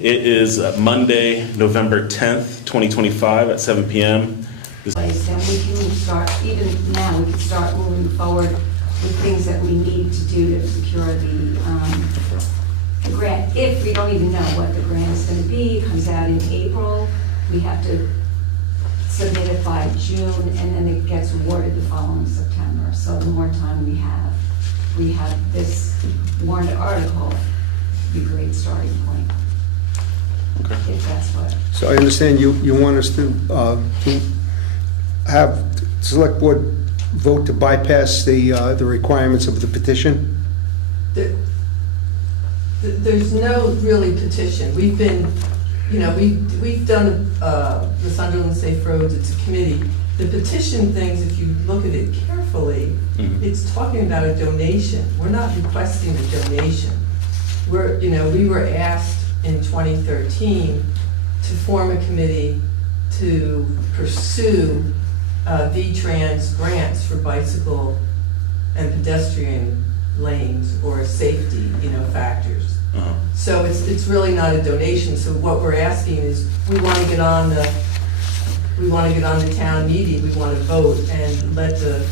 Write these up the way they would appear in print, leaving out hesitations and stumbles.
It is Monday, November 10th, 2025 at 7 p.m. Place, and we can start, even now, we can start moving forward with things that we need to do to secure the grant. If we don't even know what the grant is going to be, it comes out in April, we have to submit it by June, and then it gets awarded the following September. So the more time we have this warrant article, be a great starting point. Okay. If that's what. So I understand you want us to have select board vote to bypass the requirements of the petition? There's no really petition. We've been, we've done the Sunderland Safe Roads, it's a committee. The petition things, if you look at it carefully, it's talking about a donation. We're not requesting a donation. We were asked in 2013 to form a committee to pursue V-Trans grants for bicycle and pedestrian lanes or safety, factors. So it's really not a donation. So what we're asking is we want to get on the town meeting. We want to vote and let the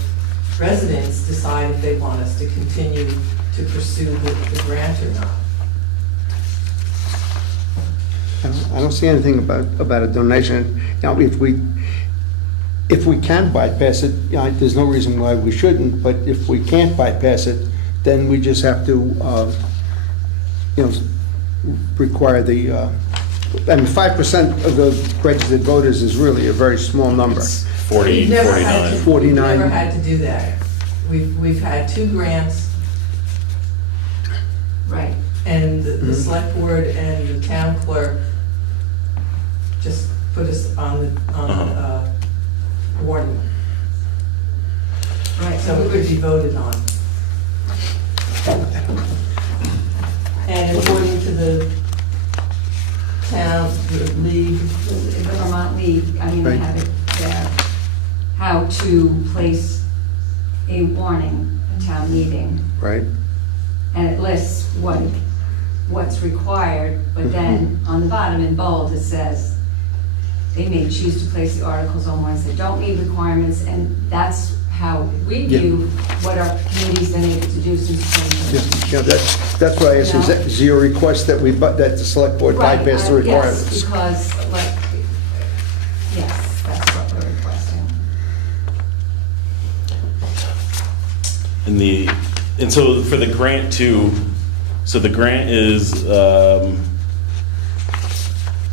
residents decide if they want us to continue to pursue the grant or not. I don't see anything about a donation. Now, if we can bypass it, there's no reason why we shouldn't, but if we can't bypass it, then we just have to, require the, 5% of the registered voters is really a very small number. 49. We've never had to do that. We've had 2 grants. Right. And the select board and the town clerk just put us on the warning. Right. So it would be voted on. And according to the town, the league. The Vermont League, they Right. have it there, how to place a warning at town meeting. Right? And it lists what's required, but then on the bottom in bold, it says they may choose to place the articles on warrants that don't meet requirements, and that's how we view what our committee's been able to do since 2013. Yeah, that's what I asked, is your request that that the select board bypass the requirements? Yes, because, yes, that's what we're requesting. And so for the grant the grant is,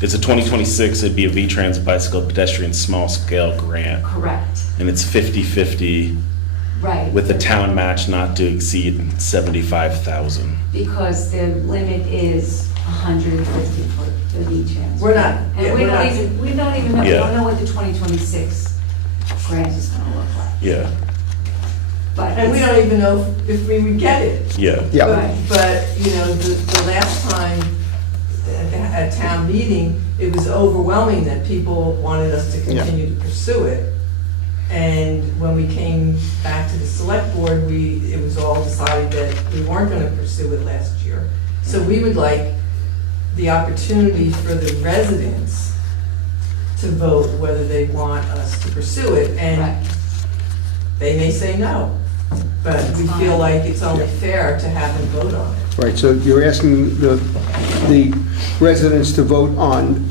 it's a 2026, it'd be a V-Trans bicycle pedestrian small scale grant. Correct. And it's 50-50 Right. with the town match not to exceed 75,000. Because the limit is 150 for the V-Trans. We're not. And we don't even know, we Yeah. don't know what the 2026 grant is gonna look like. Yeah, And we don't even know if we would get it. yeah. Yeah. Right. But the last time at town meeting, it was overwhelming that people wanted us to continue to pursue it. And when we came back to the select board, it was all decided that we weren't going to pursue it last year. So we would like the opportunity for the residents to vote whether they want us to pursue it. And Right. they may say no, but we feel like it's only fair to have them vote on it. Right, so you're asking the residents to vote on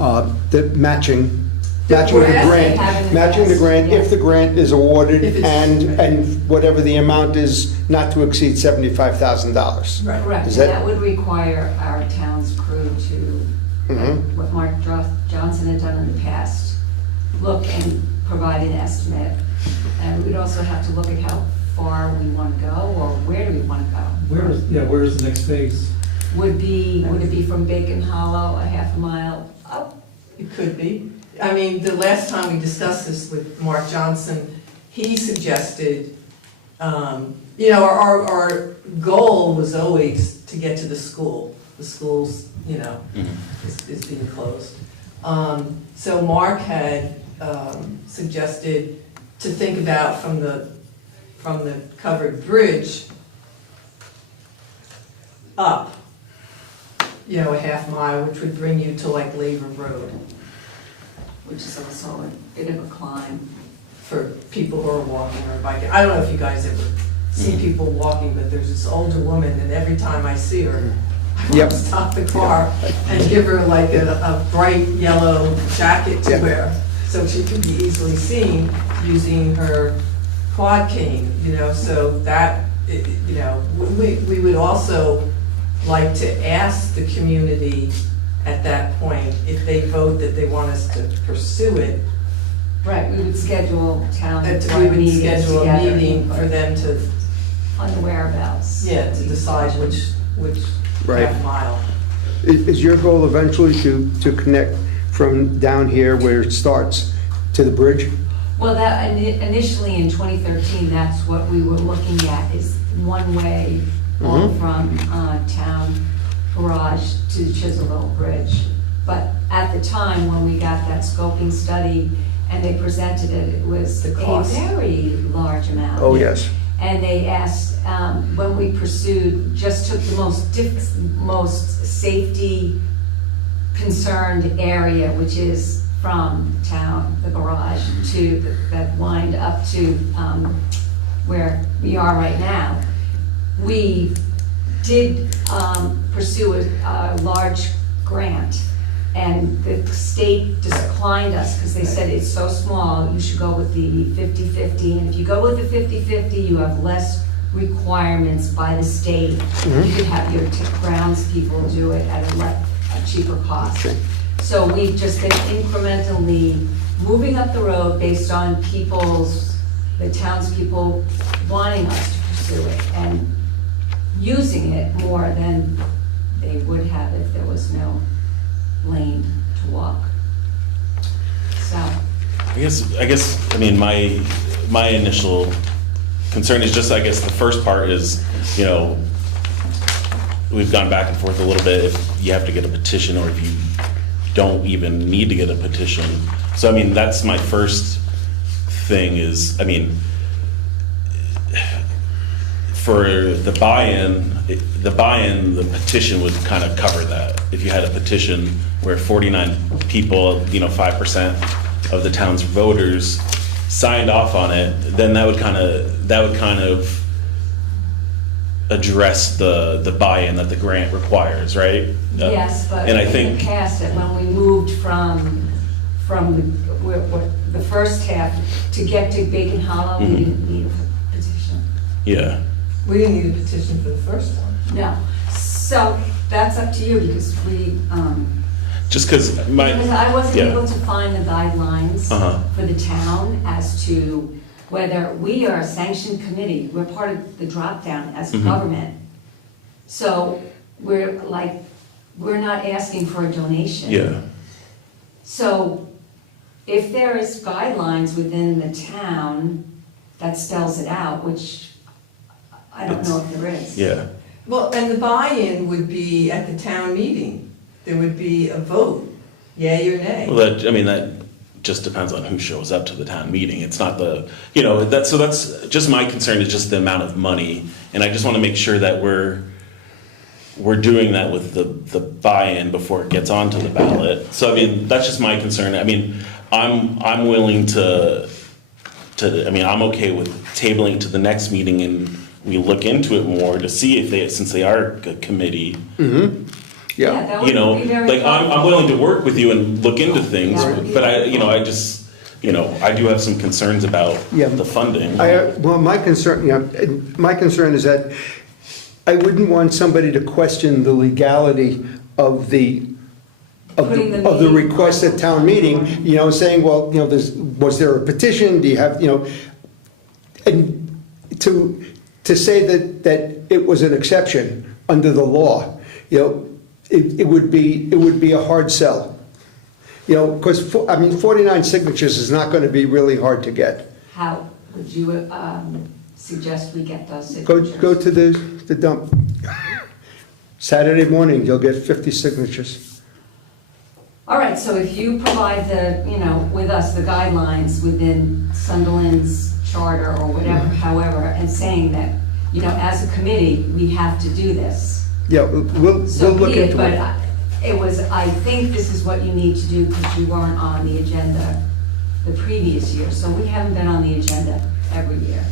the matching the grant, if the grant is awarded and whatever the amount is, not to exceed $75,000. Right. Correct, and that would require our town's crew to, what Mark Johnson had done in the past, look and provide an estimate. And we'd also have to look at how far we want to go, or where do we want to go? Where is the next phase? Would it be from Bacon Hollow, a half a mile up? It could be. I mean, the last time we discussed this with Mark Johnson, he suggested, our goal was always to get to the school. The school's, is being closed. So Mark had suggested to think about from the covered bridge up you know, a half mile, which would bring you to like Labor Road Which is also a bit of a climb. for people who are walking or biking. I don't know if you guys ever see people walking, but there's this older woman, and every time I see her, I Yep. want to stop the car and give her like a bright yellow jacket to Yeah. wear, so she can be easily seen using her quad cane, you know, so that, you know, we would also like to ask the community at that point, if they vote that they want us to pursue it, Right, we would schedule town that we would meetings schedule a together meeting for them to, on the whereabouts. yeah, to decide which Right. half mile. Is your goal eventually to connect from down here where it starts to the bridge? Well, that, initially in 2013, that's what we were looking at, is one way all Mhm. from Town Garage to Chiselville Bridge. But at the time, when we got that scoping study and they presented it, it was The a cost. very large amount. Oh, yes. And they asked, when we pursued, just took the most safety concerned area, which is from town, the garage, to, that wind up to where we are right now. We did pursue a large grant, and the state declined us because they said it's so small, you should go with the 50/50. And if you go with the 50/50, you have less requirements by the state. You could have your grounds people do it at a cheaper cost. Okay. So we've just been incrementally moving up the road based on the townspeople wanting us to pursue it and using it more than they would have if there was no lane to walk. So, I guess, I mean, my initial concern is just, I guess, the first part is, you know, we've gone back and forth a little bit, if you have to get a petition or if you don't even need to get a petition. So, I mean, that's my first thing is, I mean, for the buy-in, the petition would kind of cover that. If you had a petition where 49 people, you know, 5% of the town's voters signed off on it, then that would kind of address the buy-in that the grant requires, right? yes, but And I in think, the past, that when we moved from the first half to get to Bacon Hollow, we didn't need a petition. yeah, We didn't need a petition for the first one. No, so that's up to you, because just because because I wasn't yeah. able to find the guidelines Uh-huh. for the town as to whether we are a sanctioned committee, we're part of the drop-down as Mhm. government. So we're not asking for a donation. Yeah, So if there is guidelines within the town that spells it out, which I don't know if there is. yeah, Well, and the buy-in would be at the town meeting. There would be a vote, yay or nay. well, that just depends on who shows up to the town meeting. It's not that's just my concern is just the amount of money. And I just want to make sure that we're doing that with the buy-in before it gets onto the ballot. So, I mean, that's just my concern. I mean, I'm willing I'm okay with tabling it to the next meeting and we look into it more to see if since they are a committee, Yeah. that you know, would be very like I'm helpful. willing to work with you and look into things, That would be but I very just, I do have some concerns about Yeah. the funding. Well, my concern is that I wouldn't want somebody to question the legality of the Putting the of the meeting request on. at town meeting, saying, well, was there a petition? Do you have, and to say that it was an exception under the law, it would be a hard sell. Because 49 signatures is not going to be really hard to get. How would you suggest we get those signatures? Go to the dump. Saturday morning, you'll get 50 signatures. All right, so if you provide with us the guidelines within Sunderland's charter or whatever, however, and saying that, as a committee, we have to do this. Yeah, we'll So look be it, into but it. it was, I think this is what you need to do because you weren't on the agenda the previous year. So we haven't been on the agenda every year.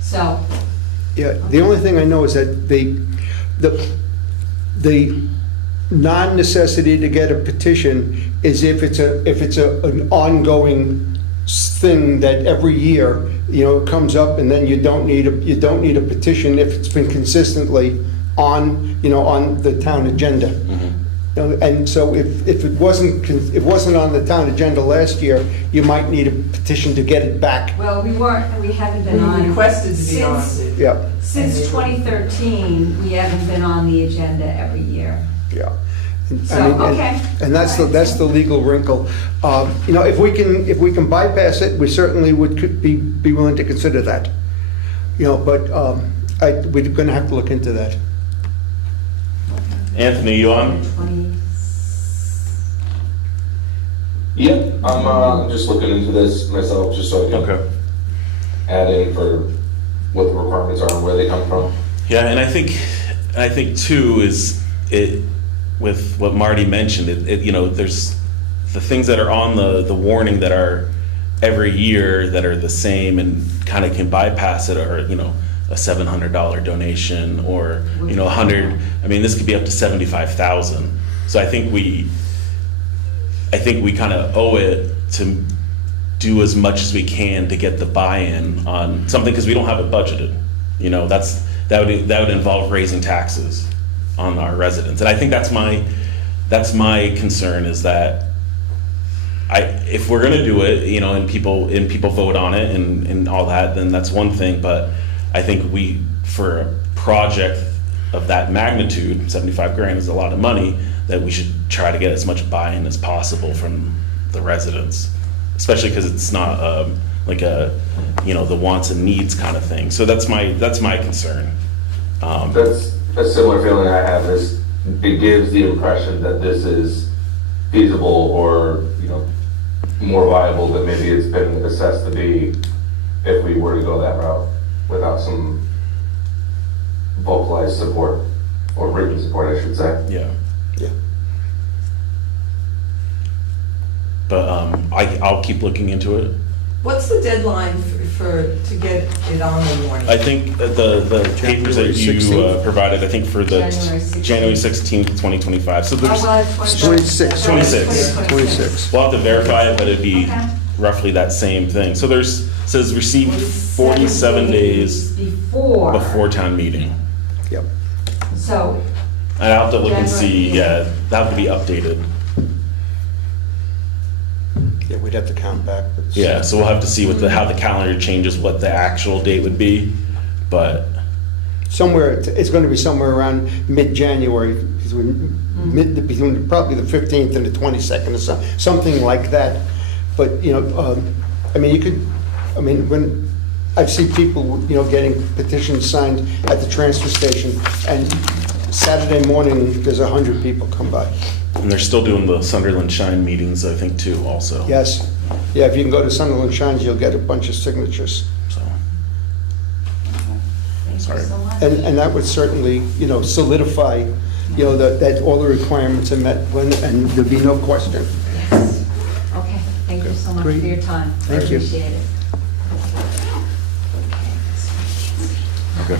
So, Yeah, the only thing I know is that the non-necessity to get a petition is if it's an ongoing thing that every year, it comes up and then you don't need a petition if it's been consistently on the town agenda. And so if it wasn't on the town agenda last year, you might need a petition to get it back. well, we haven't been on. We requested to be on since- it. Yeah, Since 2013, we haven't been on the agenda every year. yeah. So, I mean, okay. And that's the legal wrinkle. If we can bypass it, we certainly could be willing to consider that. But we're gonna have to look into that. Anthony, you on? 20 Yep, I'm just looking into this myself, just so I can Okay. add in for what the requirements are and where they come from. Yeah, and I think too is it with what Marty mentioned. There's the things that are on the warning that are every year that are the same and kind of can bypass it, or a $700 donation, or 100. I mean, this could be up to 75,000. So I think we kind of owe it to do as much as we can to get the buy-in on something, because we don't have it budgeted. That would involve raising taxes on our residents, and I think that's my concern, is that if we're gonna do it, and people vote on it and all that, then that's one thing. But I think for a project of that magnitude, 75 grand is a lot of money, that we should try to get as much buy-in as possible from the residents, especially because it's not like the wants and needs kind of thing. So that's my concern. That's a similar feeling I have, is it gives the impression that this is feasible or, more viable than maybe it's been assessed to be if we were to go that route without some vocalized support, or written support, I should say. Yeah. Yeah. But I'll keep looking into it. What's the deadline to get it on the warning? I think the papers that you January 16th. provided, I think for the January 16th. January 16th, 2025. So Oh, there's, well, it's 26. 26. 26. we'll have to verify it, but it'd be Okay. roughly that same thing. So says receive 47 days before town meeting. Yep. So, And I'll have to look and see, January. that would be updated. Yeah, we'd have to count backwards. Yeah, so we'll have to see how the calendar changes, what the actual date would be, but, It's going to be somewhere around mid-January, between probably the 15th and the 22nd, or something like that. But, when I've seen people, getting petitions signed at the transfer station, and Saturday morning, there's 100 people come by. and they're still doing the Sunderland Shine meetings, I think, too, also. Yes. Yeah, if you can go to Sunderland Shines, you'll get a bunch of signatures. So, thank Sorry. you so much. And that would certainly, solidify, that all the requirements are met, and there'd be no question. Yes. Okay, thank you so much for Great. your time. Thank you. Appreciate it. okay.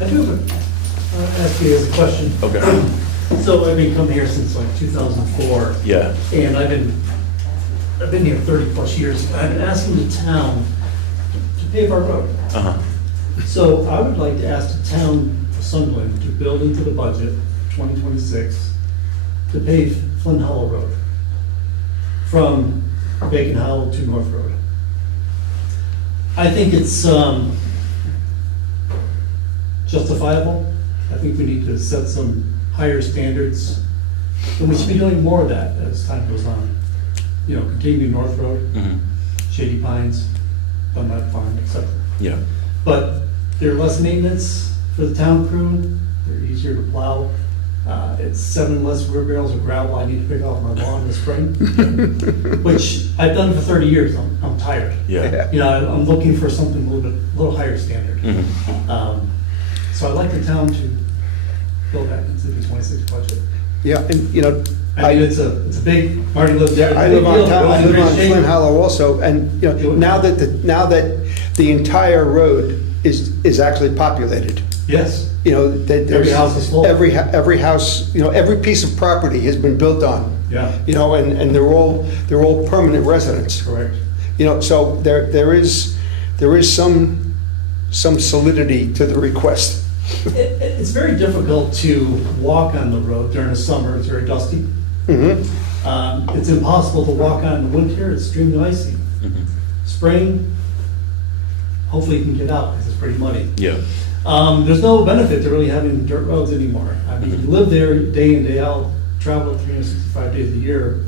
I do have ask you a question. Okay, So I've been coming here since like 2004, yeah, and I've been here 30 plus years. I've been asking the town to pave our road. uh-huh, So I would like to ask the town of Sunderland to build into the budget 2026 to pave Flint Hollow Road from Bacon Hollow to North Road. I think it's justifiable. I think we need to set some higher standards, and we should be doing more of that as time goes on. Continue North Road, mhm, Shady Pines, Dunlap Farm, etc. yeah, But they're less maintenance for the town crew, they're easier to plow. It's 7 less rear barrels of gravel I need to pick off my lawn in the spring, which I've done for 30 years, I'm tired. yeah, I'm looking for something a little higher standard. mhm, So I'd like the town to build back into the 26 budget. Yeah, and, you know, I mean, it's a big, Marty lives there. I live on town, I It's in live great on shape. Flint Hollow also, and, you know, now that the entire road is actually populated, Yes, you know, that there's. Every house is full. Every house, you know, every piece of property has been built on, yeah, you know, and they're all permanent residents. correct. You know, so there is some solidity to the request. It's very difficult to walk on the road during the summer, it's very dusty. Mm-hmm. It's impossible to walk on in the winter, it's extremely icy. Spring, hopefully you can get out because it's pretty muddy. Yeah. There's no benefit to really having dirt roads anymore. I mean, you live there day in, day out, travel 365 days a year.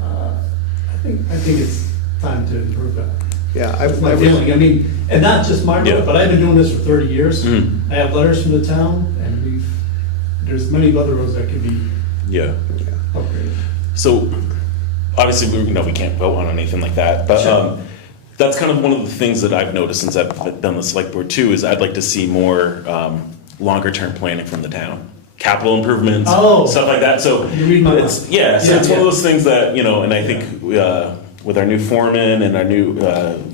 I think it's time to improve that. Yeah, That's my feeling. I mean, and not just my Yeah. road, but I've been doing this for 30 years. Mhm. I have letters from the town, and there's many other roads that could be Yeah. upgraded. So, obviously, we can't vote on anything like that, but Sure. that's kind of one of the things that I've noticed since I've done the select board too, is I'd like to see more longer-term planning from the town. Capital improvements, Oh. stuff like that, so. You read my it's mind. Yeah, so Yeah, it's one of yeah. those things that, you know, and I think with our new foreman and our new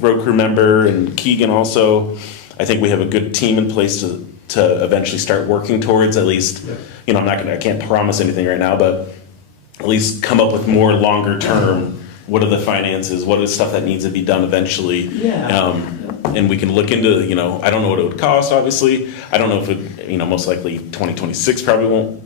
road crew member and Keegan also, I think we have a good team in place to eventually start working towards at least, Yeah. you know, I can't promise anything right now, but at least come up with more longer term, what are the finances, what is stuff that needs to be done eventually. Yeah. And we can look into, you know, I don't know what it would cost, obviously. I don't know if it, you know, most likely 2026 probably won't,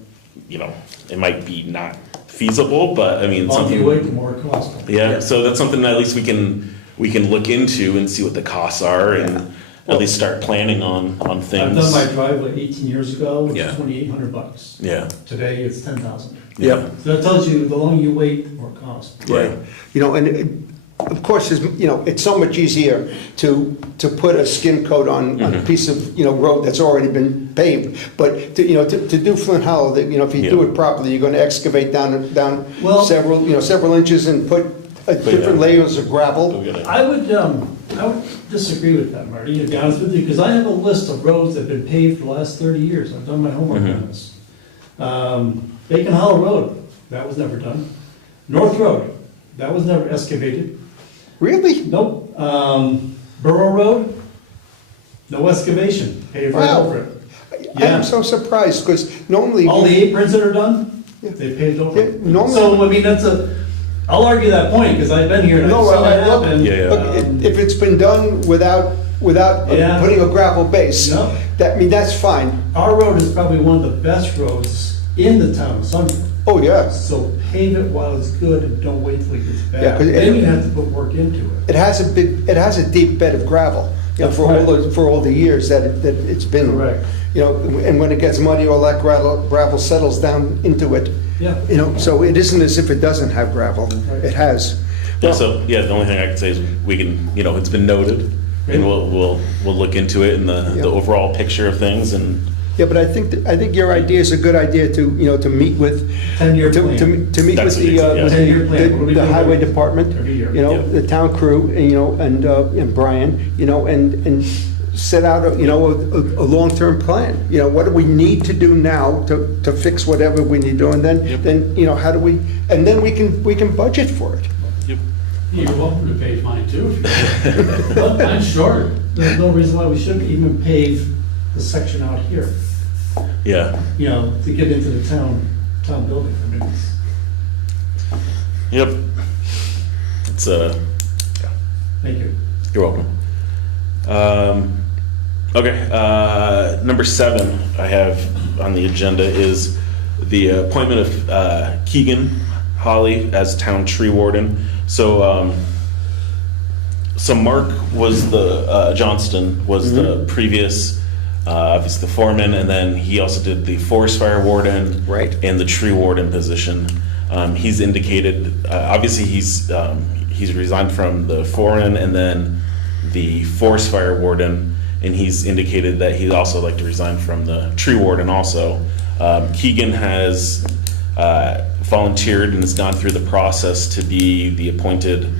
you know, it might be not feasible, but I mean, The longer something. you wait, the more it costs. Yeah, so that's something that at least we can look into and see what the costs are and at least start planning on I've things. done my driveway 18 years ago, which Yeah. is $2,800. Yeah, Today, it's 10,000. Yeah. So that tells you the longer you wait, the more it costs. right. You know, and of course, you know, it's so much easier to put a skin coat on a piece of, you know, road that's already been paved. But to do Flint Hollow, that, you know, if you do Yeah. it properly, you're going to excavate down Well- several inches and put different yeah. layers of gravel. We gotta- I would disagree with that, Marty, to be honest with you, because I have a list of roads that have been paved for the last 30 years. I've done my homework on this. Bacon Hollow Road, that was never done. North Road, that was never excavated. Really? Nope. Borough Road, no excavation, paved right Wow. over it. I'm Yeah. so surprised, because normally. All the aprons that are done, Yeah. they paved over. Yeah, it. normally- So, I mean, I'll argue that point, because I've been here and I've No, seen it look, happen. Yeah, yeah. look, if it's been done without Yeah. putting a gravel base, No. that's fine. Our road is probably one of the best roads in the town of Sunderland. Oh, yes. So pave it while it's good and don't wait till it gets Yeah, bad. 'cause Then you have to put work into it. It has a deep bed of gravel, you know, for all the years that it's been. Correct. You know, and when it gets muddy, all that gravel settles down into it. Yeah. You know, so it isn't as if it doesn't have gravel. Right. It has. Yeah, so, yeah, the only thing I can say is we can, you know, it's been noted, and we'll look into it and Yeah. the overall picture of things, and, Yeah, but I think your idea is a good idea to meet with. 10-year to- plan. To meet That's with the, what it is, yeah. 10-year plan. What are we the doing highway every- department, every year? you know, Yeah. the town crew, and, you know, and Brian, you know, and set out, a long-term plan. You know, what do we need to do now to fix whatever we need to do, and then, you know, how do we, and then we can budget for it. You're welcome to pave mine too. If you want. I'm short. There's no reason why we shouldn't even pave the section out here, yeah. you know, to get into the town building. I mean, Yep. It's, thank you. you're welcome. Okay, number 7 I have on the agenda is the appointment of Keegan Holly as town tree warden. So, so Mark was Johnston was the previous, obviously the foreman, and then he also did the forest fire warden. Right. And the tree warden position. He's indicated, obviously he's resigned from the foreman and then the forest fire warden, and he's indicated that he'd also like to resign from the tree warden also. Keegan has volunteered and has gone through the process to be the appointed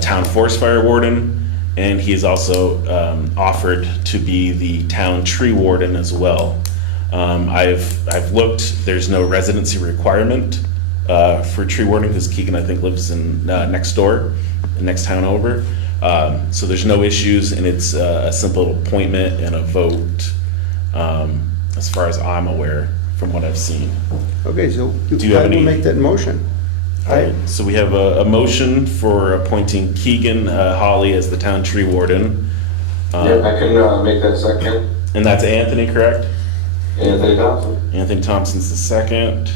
town forest fire warden, and he is also offered to be the town tree warden as well. I've looked, there's no residency requirement for tree warden, because Keegan, I think, lives in next door, the next town over. So there's no issues, and it's a simple appointment and a vote, as far as I'm aware, from what I've seen. Okay, so Do you have I will any- make that motion. All right, so we have a motion for appointing Keegan Hawley as the town tree warden. Yeah, I can make that second. And that's Anthony, correct? Anthony Thompson. Anthony Thompson's the second.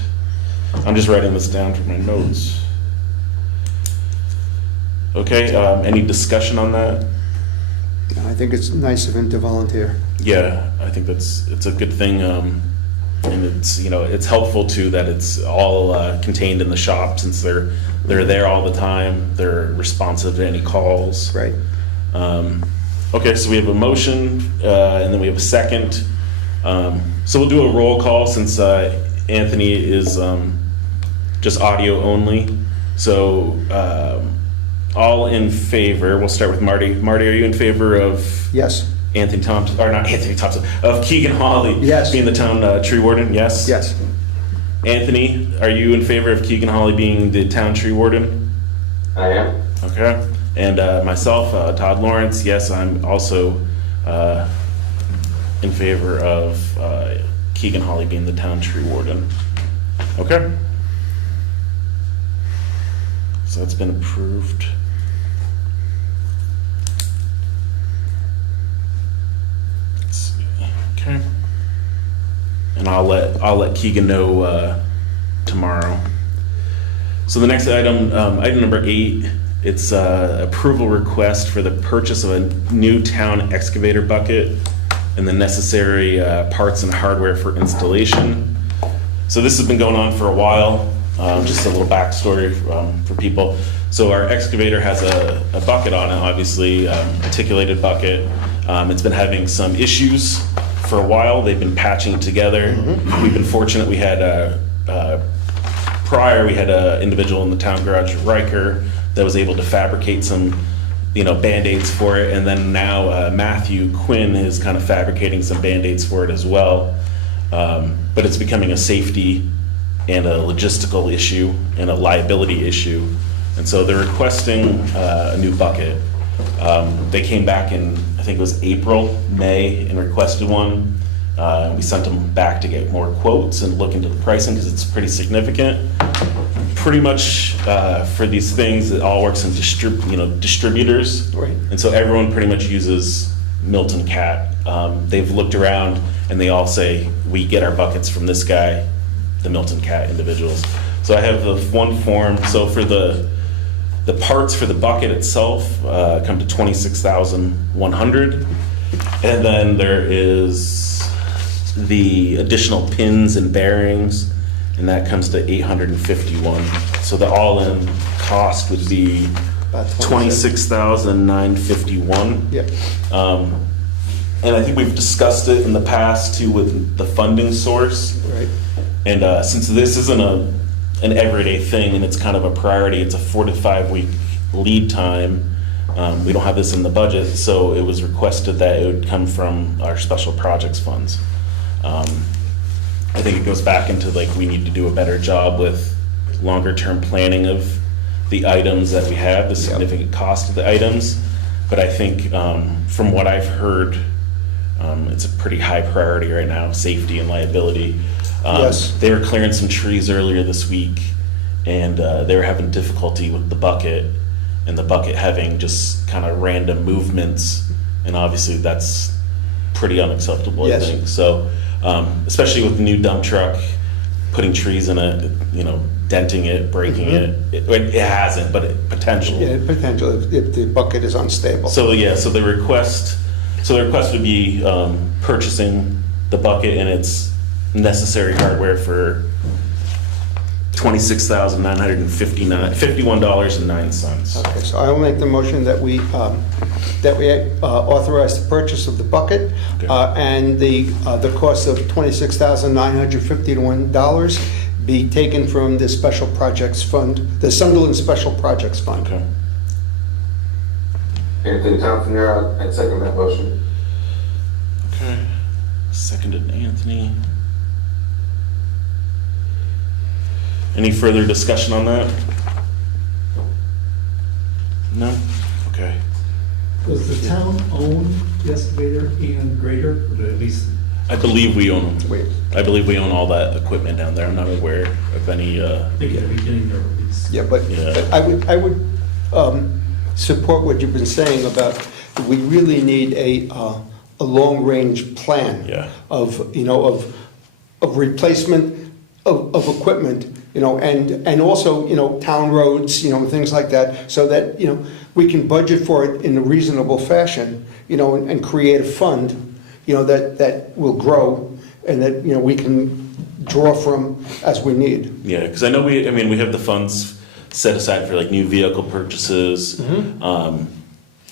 I'm just writing this down for my notes. Okay, any discussion on that? I think it's nice of him to volunteer. Yeah, I think it's a good thing, and it's, it's helpful too that it's all contained in the shop, since they're there all the time. They're responsive to any calls. Right. Okay, so we have a motion, and then we have a second. So we'll do a roll call, since Anthony is just audio only. So all in favor, we'll start with Marty. Marty, are you in favor of Yes. Anthony Thompson, or not Anthony Thompson, of Keegan Hawley Yes. being the town tree warden? Yes? Yes. Anthony, are you in favor of Keegan Hawley being the town tree warden? I am. Okay. And myself, Todd Lawrence, yes, I'm also in favor of Keegan Hawley being the town tree warden. Okay. So that's been approved. Let's see. Okay. And I'll let Keegan know tomorrow. So the next item, item number 8, it's approval request for the purchase of a new town excavator bucket and the necessary parts and hardware for installation. So this has been going on for a while. Just a little backstory for people. So our excavator has a bucket on it, obviously, articulated bucket. It's been having some issues for a while. They've been patching it together. We've been fortunate. We had prior, we had an individual in the town garage, Riker, that was able to fabricate some, Band-Aids for it. And then now Matthew Quinn is kind of fabricating some Band-Aids for it as well. But it's becoming a safety and a logistical issue and a liability issue. And so they're requesting a new bucket. They came back in, I think it was April, May, and requested one. We sent them back to get more quotes and look into the pricing, because it's pretty significant. Pretty much for these things, it all works in distributors. Right. And so everyone pretty much uses Milton Cat. They've looked around and they all say, we get our buckets from this guy, the Milton Cat individuals. So I have the one form. So for the parts for the bucket itself come to $26,100, and then there is the additional pins and bearings, and that comes to $851. So the all-in cost would be About $26,951. Yep. And I think we've discussed it in the past too with the funding source. Right. And since this isn't an everyday thing and it's kind of a priority, it's a 4 to 5 week lead time. We don't have this in the budget, so it was requested that it would come from our special projects funds. I think it goes back into we need to do a better job with longer term planning of the items that we have, the significant cost of the items. But I think from what I've heard, it's a pretty high priority right now, safety and liability. Yes. They were clearing some trees earlier this week, and they were having difficulty with the bucket, and the bucket having just kind of random movements, and obviously that's pretty unacceptable, Yes. I think. So, especially with the new dump truck, putting trees in it, denting it, breaking it hasn't, but potential. Yeah, potential if the bucket is unstable. So the request would be purchasing the bucket and its necessary hardware for $26,951.09. Okay, so I will make the motion that we authorize the purchase of the bucket, Okay. and the cost of $26,951 be taken from the Special Projects Fund, the Sunderland Special Projects Fund. Okay. Anthony Thompson, you're out. I'd second that motion. Okay. Seconded Anthony. Any further discussion on that? No? Okay. Does the town own the excavator and grader, or at least? I believe we own them. Wait. I believe we own all that equipment down there. I'm not aware of any, I think at the beginning there were these. Yeah, but Yeah. I would support what you've been saying about, we really need a long-range plan. Yeah. Of, you know, of replacement of equipment, you know, and also, you know, town roads, you know, and things like that, so that, you know, we can budget for it in a reasonable fashion, you know, and create a fund, you know, that will grow and that, you know, we can draw from as we need. yeah, because I know we have the funds set aside for like new vehicle purchases.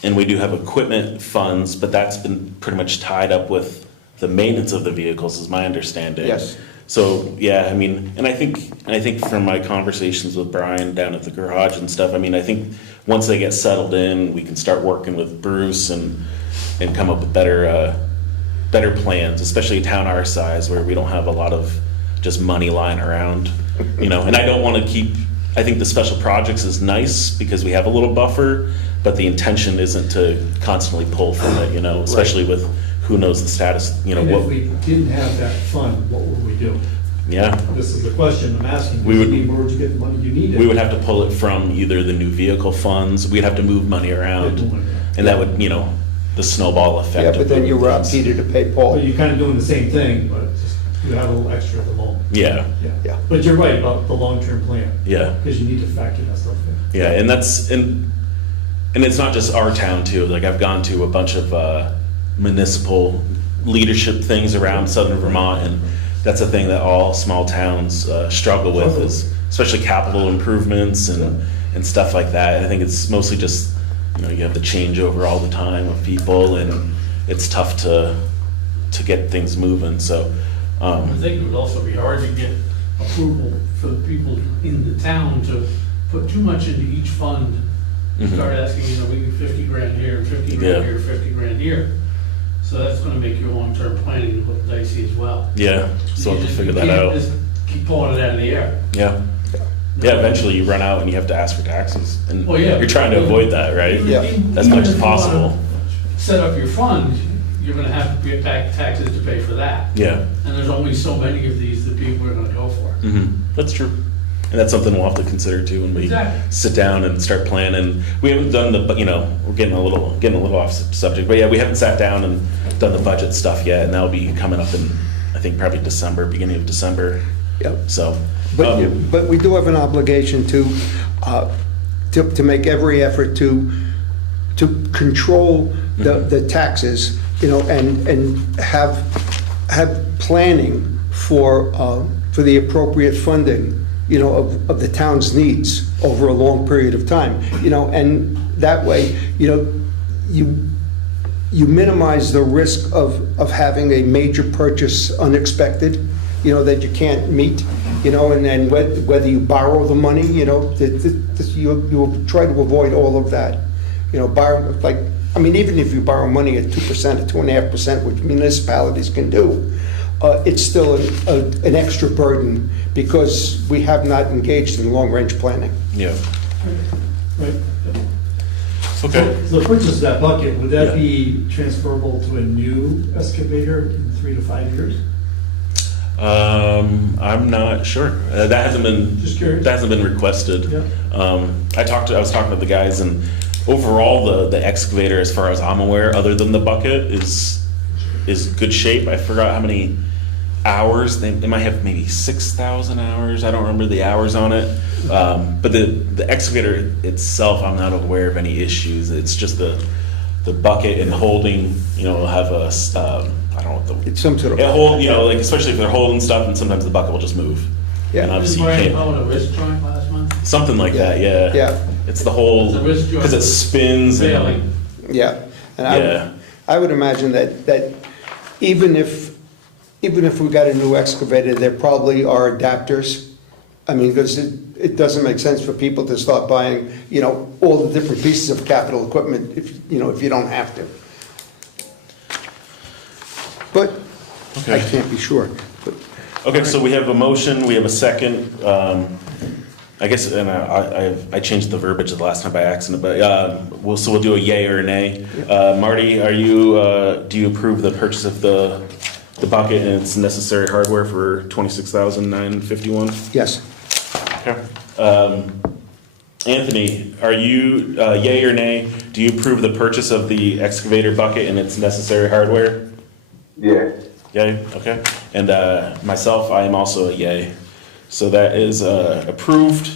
And we do have equipment funds, but that's been pretty much tied up with the maintenance of the vehicles, is my understanding. Yes. So, yeah, I mean, and I think from my conversations with Brian down at the garage and stuff, I mean, I think once they get settled in, we can start working with Bruce and come up with better plans, especially a town our size where we don't have a lot of just money lying around, you know, and I don't want to I think the special projects is nice because we have a little buffer, but the intention isn't to constantly pull from it, you know, especially with who knows the status, you know, And what, if we didn't have that fund, what would we do? yeah. This is the question I'm asking. We would- Where would you get the money you needed? We would have to pull it from either the new vehicle funds, we'd have to move money around, and that would, you know, the snowball effect. Yeah, of but then you moving rob things. Peter to pay Well, Paul. you're kind of doing the same thing, but just, you have a little extra at the moment. Yeah, Yeah. But you're right about the long-term plan, yeah, because you need to factor that stuff in. yeah, and and it's not just our town too, like I've gone to a bunch of municipal leadership things around southern Vermont, and that's a thing that all small towns struggle with, is especially capital improvements and stuff like that. I think it's mostly just, you know, you have the changeover all the time of people, and it's tough to get things moving, so. I think it would also be hard to get approval for the people in the town to put too much into each fund. Mhm. Start asking, you know, we need 50 grand here, 50 grand Yeah. here, 50 grand here. So that's gonna make your long-term planning look dicey as well. Yeah, so we'll have to figure that You out. can't just keep pulling it out of the air. Yeah. Yeah, eventually you run out and you have to ask for taxes, and Well, yeah. you're trying to avoid that, right? Yeah. As Even much as if you wanna possible. Set up your fund, you're gonna have to pay back taxes to pay for that. Yeah. And there's only so many of these that people are gonna go for. That's true. And that's something we'll have to consider too when we Exactly. sit down and start planning. We haven't done the, you know, we're getting a little off subject, but yeah, we haven't sat down and done the budget stuff yet, and that'll be coming up in, I think, probably December, beginning of December. Yep. So. But we do have an obligation to make every effort to control the taxes, you know, and have planning for the appropriate funding, you know, of the town's needs over a long period of time, you know, and that way, you know, you minimize the risk of having a major purchase unexpected, you know, that you can't meet, you know, and then whether you borrow the money, you know, you try to avoid all of that. You know, borrow, like, I mean, even if you borrow money at 2% or 2.5%, which municipalities can do, it's still an extra burden because we have not engaged in long-range planning. Yeah. Right? Okay. So the purchase of that bucket, would that Yeah. be transferable to a new excavator in 3 to 5 years? I'm not sure. That hasn't been. Just curious. That hasn't been requested. Yeah. I was talking to the guys, and overall, the excavator, as far as I'm aware, other than the bucket, is good shape. I forgot how many hours. They might have maybe 6,000 hours. I don't remember the hours on it. But the excavator itself, I'm not aware of any issues. It's just the bucket and holding. You know, have a I don't know what It's some sort of. you know, like especially if they're holding stuff, and sometimes the bucket will just move. Yeah. And Did obviously you Brian can't. call it a wrist joint last month? Something like that, yeah. Yeah. It's the whole, It's a wrist joint. because it spins Failing. and, Yeah, and Yeah. I would imagine that even if we got a new excavator, there probably are adapters. I mean, because it doesn't make sense for people to start buying, you know, all the different pieces of capital equipment if you don't have to. But I Okay. can't be sure. But okay, so we have a motion, we have a second. I guess, and I changed the verbiage the last time by accident, but we'll do a yay or a nay. Marty, do you approve the purchase of the bucket and its necessary hardware for $26,951? Yes. Okay. Anthony, are you yay or nay? Do you approve the purchase of the excavator bucket and its necessary hardware? Yeah. Yay, okay. And myself, I am also a yay. So that is approved,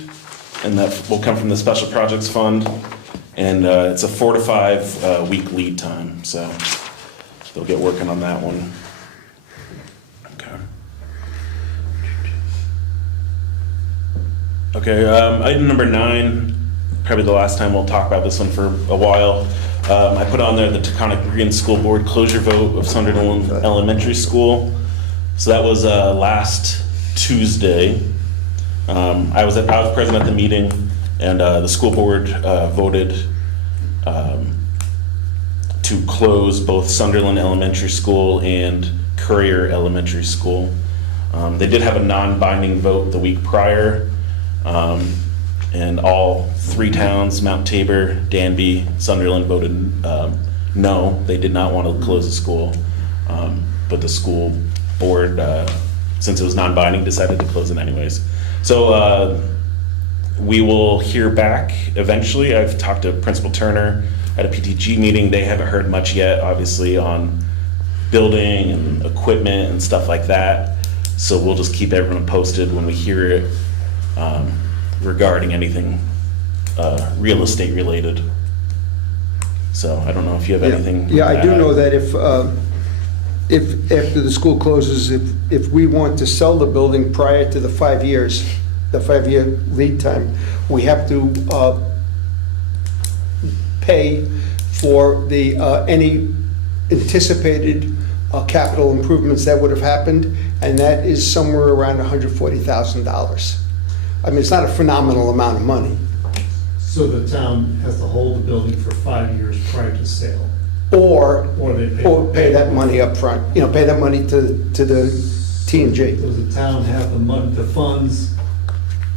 and that will come from the Special Projects Fund. And it's a 4 to 5 week lead time, so they'll get working on that one. Okay. Okay, item number 9, probably the last time we'll talk about this one for a while. I put on there the Taconic Green School Board closure vote of Sunderland Elementary School. So that was last Tuesday. I was present at the meeting, and the school board voted to close both Sunderland Elementary School and Courier Elementary School. They did have a non-binding vote the week prior, and all 3 towns, Mount Tabor, Danby, Sunderland, voted no. They did not want to close the school, but the school board, since it was non-binding, decided to close it anyways. So we will hear back eventually. I've talked to Principal Turner at a PTG meeting. They haven't heard much yet, obviously, on building and equipment and stuff like that. So we'll just keep everyone posted when we hear it regarding anything real estate related. So I don't know if you have anything. Yeah, I do know that if after the school closes, if we want to sell the building prior to the 5 years, the 5-year lead time, we have to pay for the any anticipated capital improvements that would have happened, and that is somewhere around $140,000. I mean, it's not a phenomenal amount of money. So the town has to hold the building for 5 years prior to sale? Or they pay that money up front, pay that money to the T&G. Does the town have the funds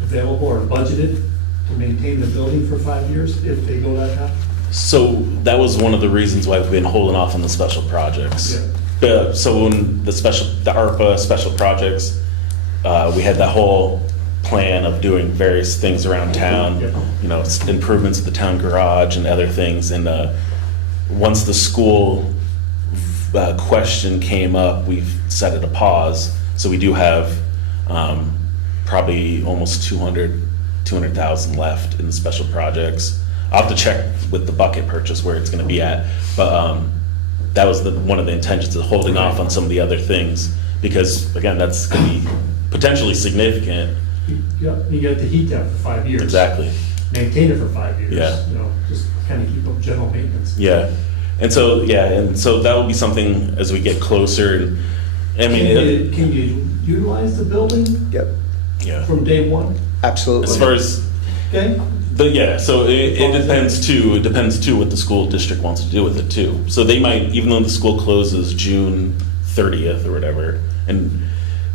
available or budgeted to maintain the building for 5 years if they go that path? So that was one of the reasons why we've been holding off on the special projects. Yeah. So when the ARPA special projects, we had that whole plan of doing various things around town, improvements at the town garage and other things. And once the school question came up, we've set it a pause. So we do have probably almost 200,000 left in the special projects. I'll have to check with the bucket purchase where it's going to be at, but that was one of the intentions of holding off on some of the other things, because again, that's going to be potentially significant. You got to heat that for 5 years. Exactly. Maintain it for 5 years. Yeah. Just kind of keep up general maintenance. Yeah, and so that will be something as we get closer. And I mean, can you utilize the building? Yep, yeah, from day one? absolutely. as far as Okay. so it depends too. It depends too what the school district wants to do with it too. So they might, even though the school closes June 30th or whatever, and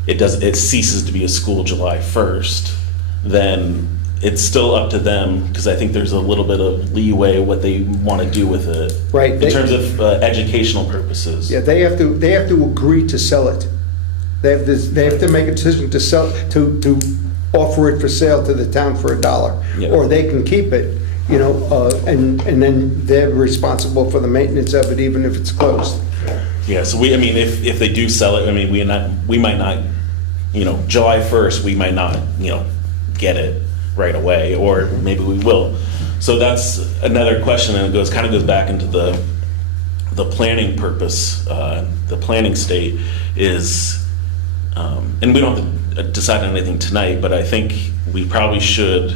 it ceases to be a school July 1st, then it's still up to them, because I think there's a little bit of leeway what they want to do with it, Right. in terms of educational purposes. Yeah, they have to agree to sell it. They have to make a decision to sell, to offer it for sale to the town for $1, Yeah. or they can keep it, and then they're responsible for the maintenance of it, even if it's closed. Yeah, so if they do sell it, we might not, July 1st, we might not, get it right away, or maybe we will. So that's another question, and it kind of goes back into the planning purpose, the planning state is, and we don't have to decide on anything tonight, but I think we probably should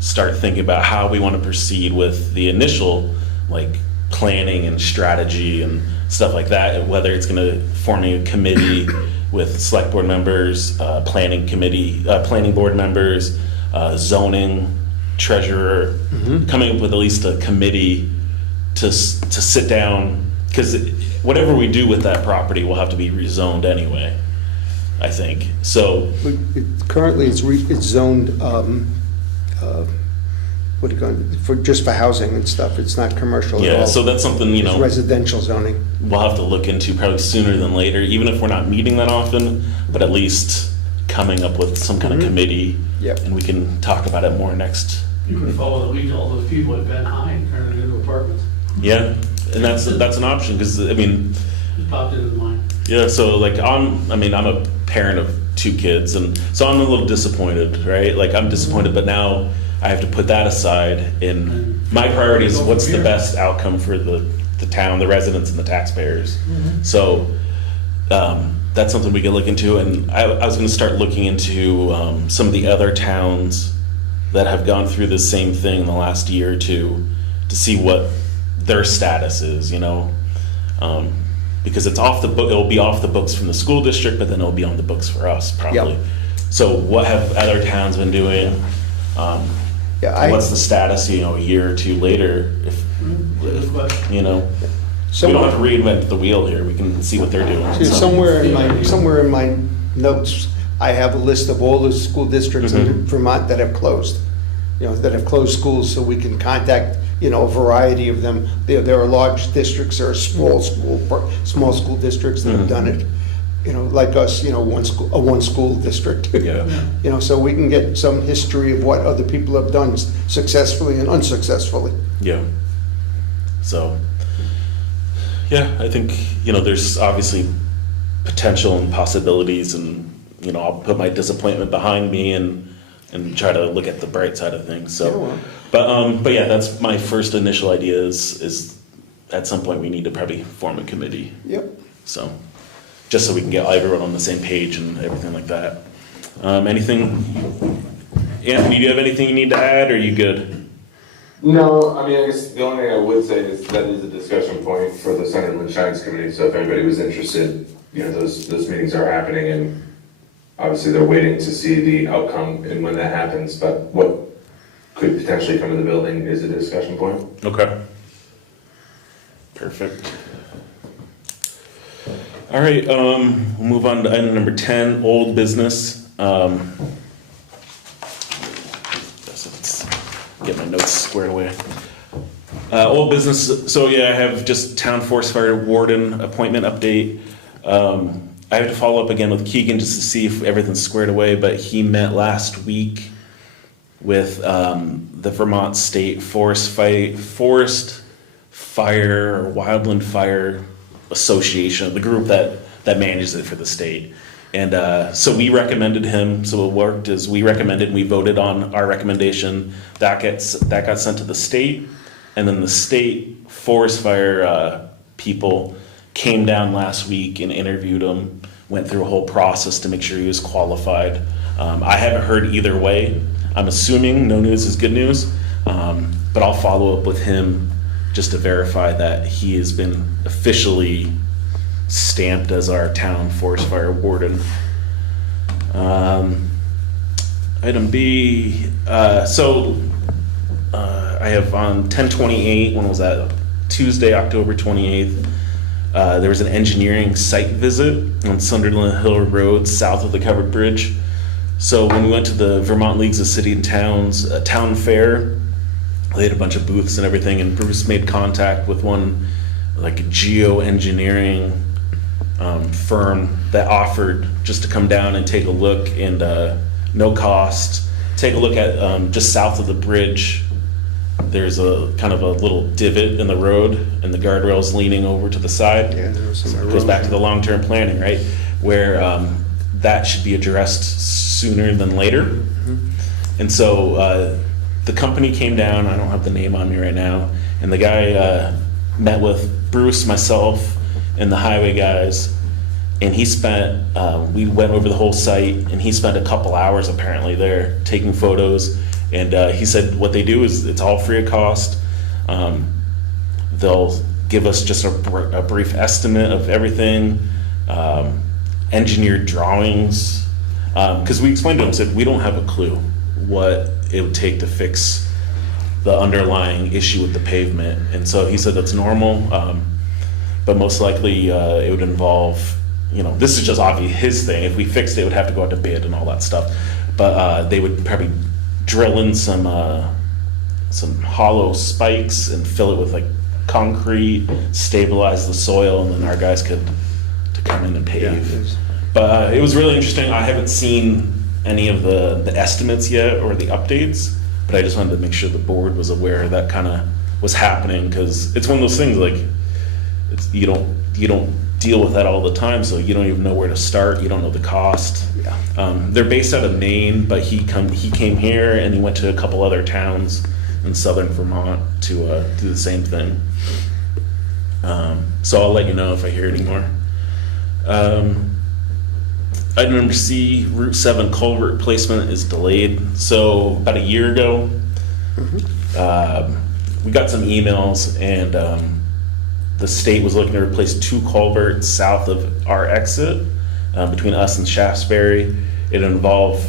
start thinking about how we want to proceed with the initial, planning and strategy and stuff like that, whether it's going to forming a committee with select board members, planning board members, zoning, treasurer, coming up with at least a committee to sit down, because whatever we do with that property will have to be rezoned anyway, I think. So Currently, it's zoned what do you call it, just for housing and stuff, it's not commercial at all. Yeah, so that's something, It's residential zoning. we'll have to look into probably sooner than later, even if we're not meeting that often, but at least coming up with some kind of committee. Yep. And we can talk about it more next. You could follow the lead to all those people at Ben High and turn it into apartments. Yeah, and that's an option, because, I mean, Just popped into mind. yeah, so like, I'm a parent of 2 kids, and so I'm a little disappointed, right? Like, I'm disappointed, but now I have to put that aside, and my priority is what's the best outcome for the town, the residents, and the taxpayers. So, that's something we can look into, and I was gonna start looking into some of the other towns that have gone through the same thing in the last year or two, to see what their status is, you know? Because it's off the book, it'll be off the books from the school district, but then it'll be on the books for us, probably. Yep. So what have other towns been doing? Yeah, What's the status, you know, a year or 2 later, if, you know? We don't have to reinvent the wheel here, we can see what they're doing. See, so. somewhere in my notes, I have a list of all the school districts in Vermont that have closed. You know, that have closed schools, so we can contact, you know, a variety of them. There are large districts, there are small school districts that have done it. You know, like us, you know, one school district. Yeah. You know, so we can get some history of what other people have done successfully and unsuccessfully. Yeah. So, yeah, I think, you know, there's obviously potential and possibilities, and, you know, I'll put my disappointment behind me and try to look at the bright side of things. So, Yeah, well. but yeah, that's my first initial idea is at some point we need to probably form a committee. Yep. So, just so we can get everyone on the same page and everything like that. Anthony, do you have anything you need to add, or are you good? No, I mean, I guess the only thing I would say is that is a discussion point for the Sunderland Shines Committee, so if anybody was interested, you know, those meetings are happening, and obviously they're waiting to see the outcome and when that happens, but what could potentially come to the building is a discussion point. Okay. Perfect. All right, we'll move on to item number 10, old business. So let's get my notes squared away. Old business, so yeah, I have just town forest fire warden appointment update. I have to follow up again with Keegan just to see if everything's squared away, but he met last week with the Vermont State Forest Fire or Wildland Fire Association, the group that manages it for the state. And so we recommended him, so what worked is we recommended, we voted on our recommendation, that got sent to the state, and then the state forest fire people came down last week and interviewed him, went through a whole process to make sure he was qualified. I haven't heard either way. I'm assuming no news is good news, but I'll follow up with him just to verify that he has been officially stamped as our town forest fire warden. Item B, I have on 10/28, when was that? Tuesday, October 28th, there was an engineering site visit on Sunderland Hill Road, south of the covered bridge. So when we went to the Vermont Leagues of City and Towns town fair, they had a bunch of booths and everything, and Bruce made contact with one, like a geoengineering firm that offered just to come down and take a look, and no cost, take a look at just south of the bridge. There's a kind of a little divot in the road, and the guardrail's leaning over to the side. Yeah, there was some So it goes back to the erosion. long-term planning, right? Where that should be addressed sooner than later. And so the company came down, I don't have the name on me right now, and the guy met with Bruce, myself, and the highway guys, and he spent, we went over the whole site, and he spent a couple hours apparently there taking photos, and he said what they do is it's all free of cost. They'll give us just a brief estimate of everything, engineered drawings, because we explained to him, said we don't have a clue what it would take to fix the underlying issue with the pavement, and so he said that's normal, but most likely it would involve, you know, this is just obviously his thing, if we fixed it, it would have to go out to bid and all that stuff, but they would probably drill in some hollow spikes and fill it with like concrete, stabilize the soil, and then our guys could to come in and pave. But it was really interesting. I haven't seen any of the estimates yet or the updates, but I just wanted to make sure the board was aware that kind of was happening, because it's one of those things like you don't deal with that all the time, so you don't even know where to start. You don't know the cost. They're based out of Maine, but he came here and he went to a couple other towns in southern Vermont to do the same thing. So I'll let you know if I hear any more. Item number C, Route 7 culvert replacement is delayed. So about a year ago, we got some emails, and the state was looking to replace 2 culverts south of our exit between us and Shaftesbury. It involved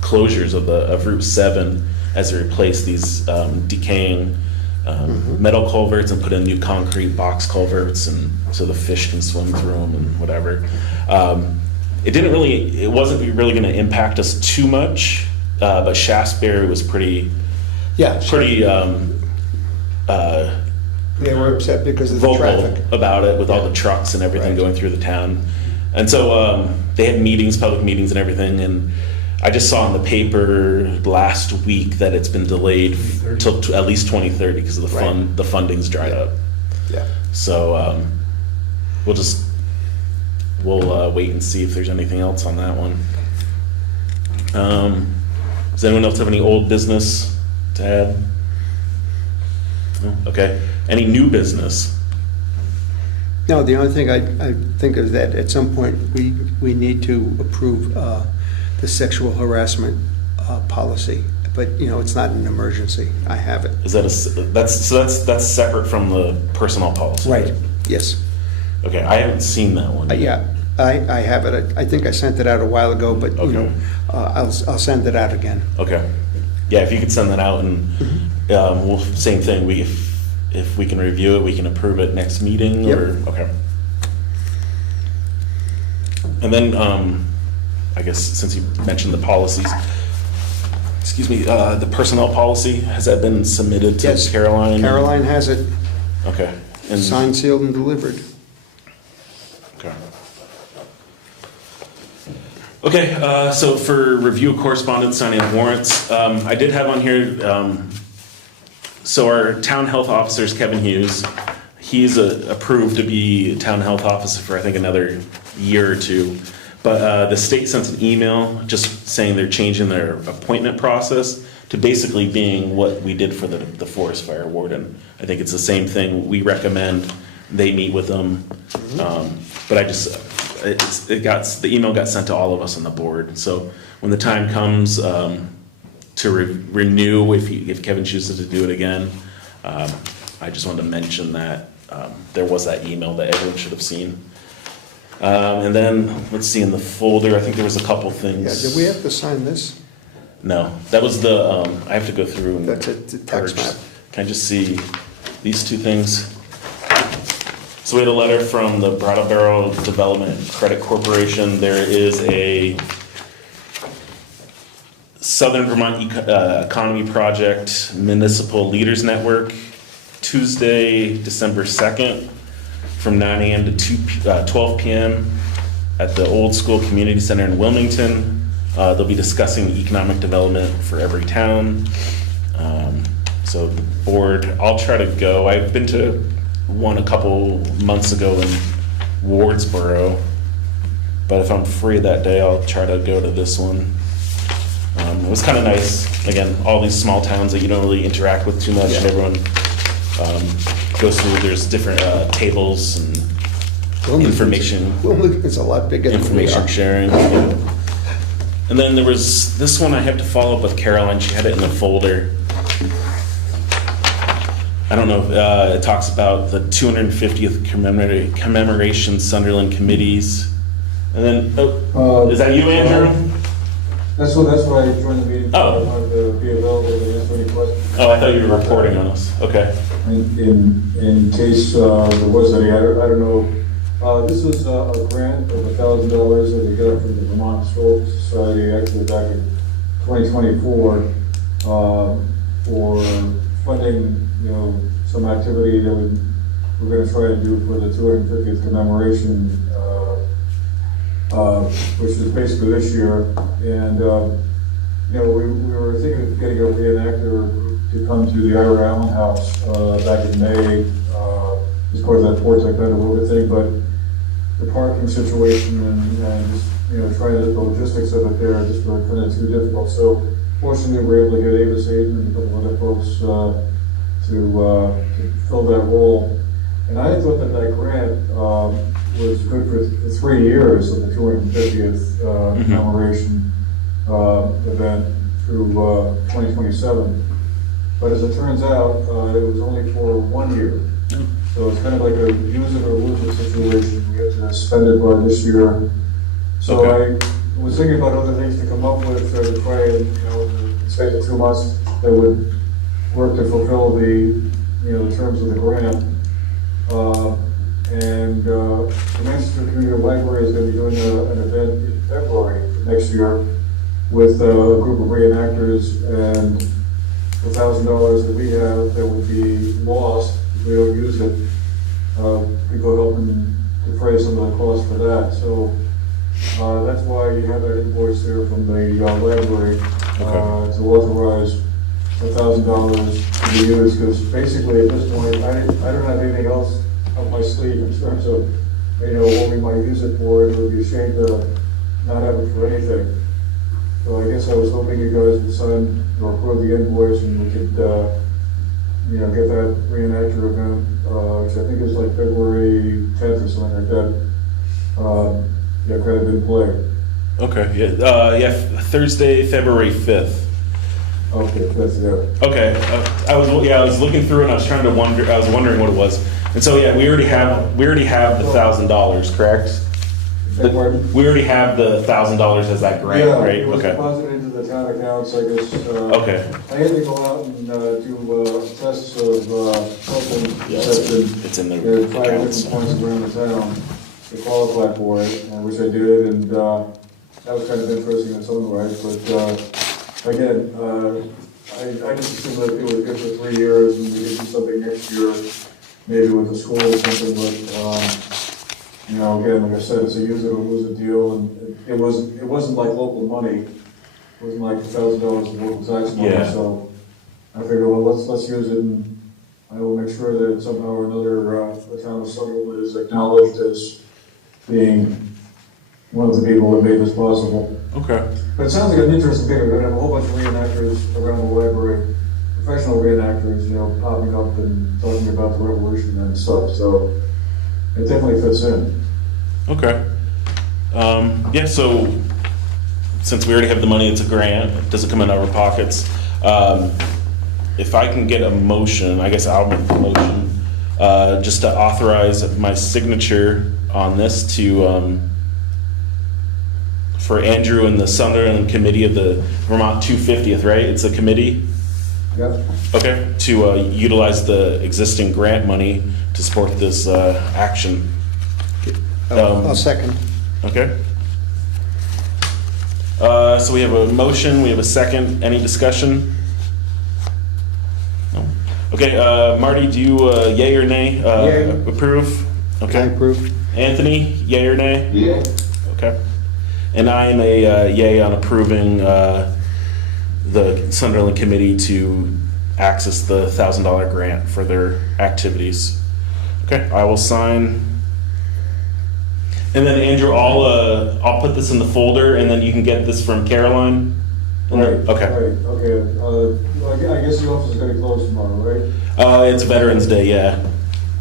closures of Route 7 as they replace these decaying metal culverts and put in new concrete box culverts, and so the fish can swim through them and whatever. It wasn't really going to impact us too much, but Shaftesbury was pretty. They were upset because of the vocal traffic about it, with all the trucks and everything going through the town. And so they had meetings, public meetings and everything, and I just saw in the paper last week that it's been delayed till at least 2030 because of the funding's dried up. Yeah. So we'll wait and see if there's anything else on that one. Does anyone else have any old business to add? No? Okay. Any new business? No, the only thing I think is that at some point we need to approve the sexual harassment policy, but it's not an emergency. I have it. Is that that's separate from the personnel policy? Right. Yes. Okay, I haven't seen that one. Yeah, I have it. I think I sent it out a while ago, but I'll send it out again. Okay. Yeah, if you could send that out, and we'll same thing. If we can review it, we can approve it next meeting. Yep. Or okay. And then I guess since you mentioned the policies, excuse me, the personnel policy, has that been submitted to Yes. Caroline? Caroline has it. Okay. And Signed, sealed, and delivered. okay. Okay, so for review of correspondence, signing of warrants, I did have on here, so our town health officer is Kevin Hughes. He's approved to be town health officer for I think another year or two. But the state sent an email just saying they're changing their appointment process to basically being what we did for the forest fire warden. I think it's the same thing we recommend. They meet with them. But the email got sent to all of us on the board. So when the time comes to renew, if Kevin chooses to do it again, I just wanted to mention that there was that email that everyone should have seen. And then, let's see, in the folder, I think there was a couple things. Yeah, did we have to sign this? No, that was I have to go through and That's it, the tax purge. map. Can I just see these two things? So we had a letter from the Brattleboro Development Credit Corporation. There is a Southern Vermont Economy Project Municipal Leaders Network, Tuesday, December 2nd, from 9 a.m. to 12 p.m. at the Old School Community Center in Wilmington. They'll be discussing economic development for every town. So the board, I'll try to go. I've been to one a couple months ago in Wardsboro, but if I'm free that day, I'll try to go to this one. It was kind of nice. Again, all these small towns that you don't really interact with too much, and everyone goes through. There's different tables and information. Wilmington's a lot bigger than we Information are. sharing. And then there was this one I have to follow up with Caroline. She had it in the folder. I don't know. It talks about the 250th commemoration Sunderland committees. And then, is that you, Andrew? That's why I joined the meeting. Oh. I wanted to be available to answer any questions. Oh, I thought you were reporting on us. Okay. In case there was any, I don't know. This is a grant of $1,000 that we got from the Vermont Historical Society, actually back in 2024, for funding, some activity that we're gonna try to do for the 250th commemoration, which is basically this year. And, we were thinking of getting a reenactor to come to the Ira Allen House, back in May, as part of that Port Tech Underwood thing, but the parking situation and just, trying to, the logistics of it there just were kind of too difficult. So fortunately, we were able to get Avis Hayden and a couple other folks, to fill that role. And I thought that grant, was good for 3 years of the 250th, commemoration, event through, 2027. But as it turns out, it was only for 1 year. So it's kind of like a use it or lose it situation. We had to spend it by this year. So Okay. I was thinking about other things to come up with to try and, say the 2 months that would work to fulfill the, the terms of the grant. The Manchester Community Library is going to be doing an event in February next year with a group of reenactors, and $1,000 that we have that would be lost if we don't use it, we go helping defray some of the costs for that. So that's why you have that invoice there from the library to authorize $1,000 to be used, because basically at this point I don't have anything else up my sleeve in terms of what we might use it for. It would be a shame to not have it for anything. So I guess I was hoping you guys would sign or approve the invoice, and we could, get that reenactor event, which I think is like February 10th or something like that, kind of in play. Okay, Thursday, February 5th. Okay, that's it. Okay, I was looking through and I was wondering what it was. And so, we already have the $1,000, correct? Pardon? We already have the $1,000 as that grant, right? It was Okay. deposited into the town accounts, I guess. Okay. I had to go out and do tests of something. Yeah, it's in the There are 5 accounts. different points around the town to qualify for it, which I did, and that was kind of interesting in its own right. But again, I just assumed that it was good for 3 years, and we could do something next year, maybe with the school or something. But again, like I said, it's a use it or lose it deal, and it wasn't like local money. It wasn't like $1,000 of local tax money. Yeah. So I figured, well, let's use it, and I will make sure that somehow or another, the town of Sunderland is acknowledged as being one of the people that made this possible. Okay. But it sounds like an interesting thing. We're going to have a whole bunch of reenactors around the library, professional reenactors, popping up and talking about the revolution and stuff. So it definitely fits in. Okay. So since we already have the money, it's a grant, it doesn't come in our pockets. If I can get a motion, I guess I'll make the motion, just to authorize my signature on this for Andrew and the Sunderland Committee of the Vermont 250th, right? It's a committee? Yep. Okay, to utilize the existing grant money to support this action. I'll second. Okay. So we have a motion, we have a second. Any discussion? No? Okay, Marty, do you yay or nay Yay. approve? I Okay. approve. Anthony, yay or nay? Yeah. Okay. And I am a yay on approving the Sunderland Committee to access the $1,000 grant for their activities. Okay, I will sign. And then Andrew, I'll put this in the folder, and then you can get this from Caroline. And then- Right. Okay. Right. Okay. I guess the office is going to be closed tomorrow, right? It's Veterans Day, yeah.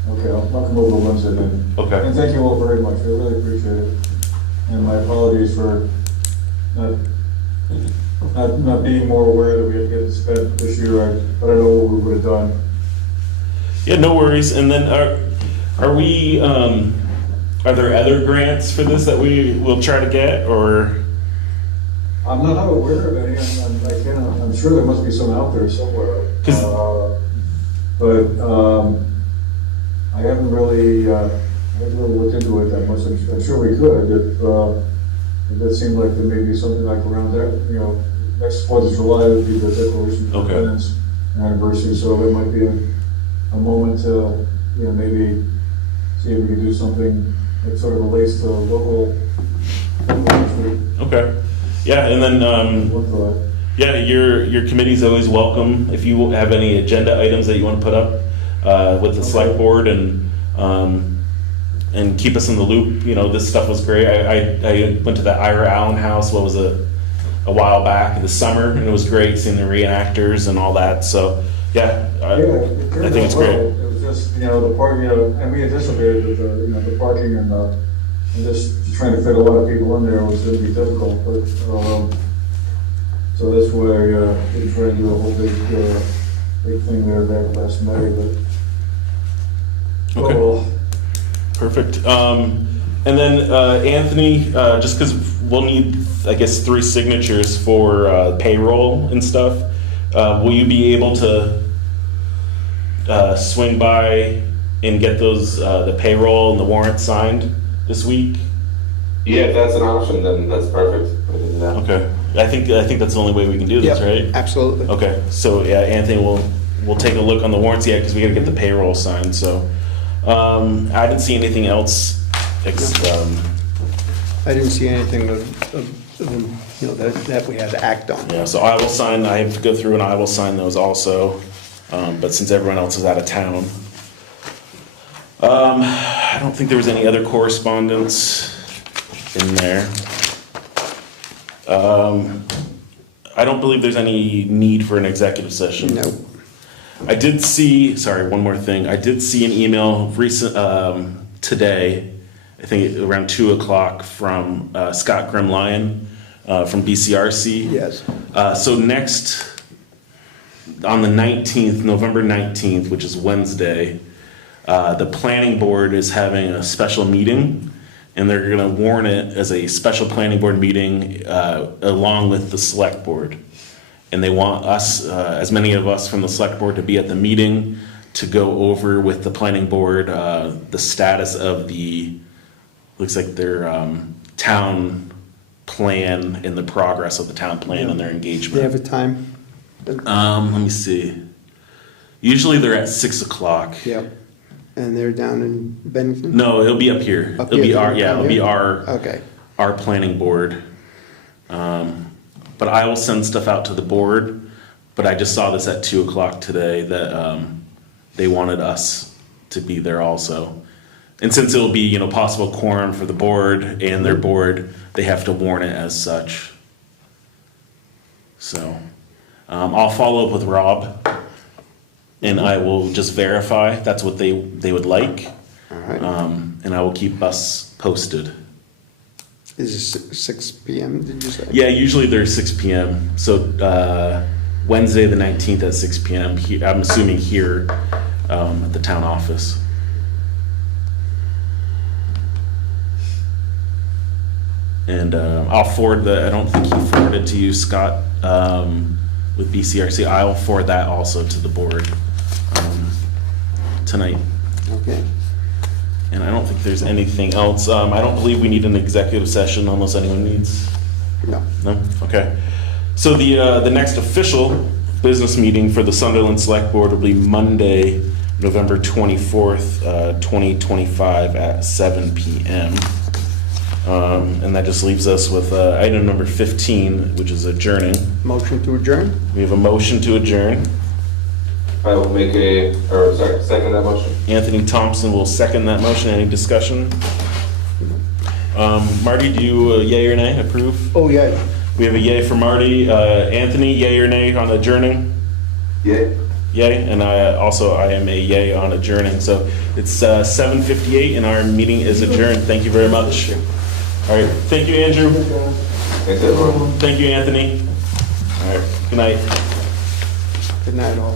Okay. I'll come over Wednesday then. Okay. And thank you all very much. I really appreciate it. And my apologies for not being more aware that we had to get it spent this year. But I know what we would have done. Yeah, no worries. And then are we? Are there other grants for this that we will try to get, or? I'm not aware of any. I'm sure there must be some out there somewhere. But I haven't really looked into it that much. I'm sure we could if it seemed like there may be something like around that, next 4th of July would be the Declaration of Okay. Independence anniversary, so there might be a moment to, maybe see if we can do something that sort of relates to local history. Okay. Yeah, and then, One thought. yeah, your committee's always welcome. If you have any agenda items that you want to put up with the select board and keep us in the loop, this stuff was great. I went to the Ira Allen house, what was it, a while back in the summer, and it was great seeing the reenactors and all that. So, yeah, I think it's great. It was just, the park, and we anticipated that the parking and just trying to fit a lot of people in there was going to be difficult, but, so that's why we tried to do a whole big thing there back last May, but. Okay. Oh, well. Perfect. And then Anthony, just because we'll need, I guess, 3 signatures for payroll and stuff, will you be able to swing by and get those, the payroll and the warrant signed this week? Yeah, if that's an option, then that's perfect. We can do that. Okay. I think that's the only way we can do this, Yep, right? absolutely. Okay. So yeah, Anthony, we'll take a look on the warrants yet because we got to get the payroll signed. So I didn't see anything else. I didn't see anything that we had to act on. Yeah, so I will sign, I have to go through and I will sign those also, but since everyone else is out of town. I don't think there was any other correspondence in there. I don't believe there's any need for an executive session. No. I did see, sorry, one more thing. I did see an email today, I think around 2 o'clock from Scott Grimlyon from BCRC. Yes. So next, on the 19th, November 19th, which is Wednesday, the planning board is having a special meeting, and they're going to warn it as a special planning board meeting along with the select board. And they want us, as many of us from the select board, to be at the meeting to go over with the planning board the status of the, looks like their town plan and the progress of the town plan and their engagement. They have a time? Let me see. Usually they're at 6 o'clock. Yep. And they're down in Bennington? No, it'll be up here. Up It'll be here? our, yeah, it'll be Okay. our planning board. But I will send stuff out to the board, but I just saw this at 2 o'clock today that they wanted us to be there also. And since it'll be, possible quorum for the board and their board, they have to warn it as such. So, I'll follow up with Rob, and I will just verify that's what they would like. All right. And I will keep us posted. Is it 6 PM, did you say? Yeah, usually they're 6 PM. So Wednesday the 19th at 6 PM, I'm assuming here at the town office. And I'll forward I don't think he forwarded to you, Scott, with BCRC. I'll forward that also to the board tonight. Okay. And I don't think there's anything else. I don't believe we need an executive session unless anyone needs. No. No? Okay. So the next official business meeting for the Sunderland Select Board will be Monday, November 24th, 2025 at 7 PM. And that just leaves us with item number 15, which is adjourning. Motion to adjourn? We have a motion to adjourn. I will second that motion. Anthony Thompson will second that motion. Any discussion? Marty, do you yay or nay approve? Oh, yeah. We have a yay for Marty. Anthony, yay or nay on adjourning? Yeah. Yay, and I am a yay on adjourning. So it's 7:58 and our meeting is adjourned. Thank you very much. All right, thank you, Andrew. Thanks, everyone. Thank you, Anthony. All right, good night. Good night, all.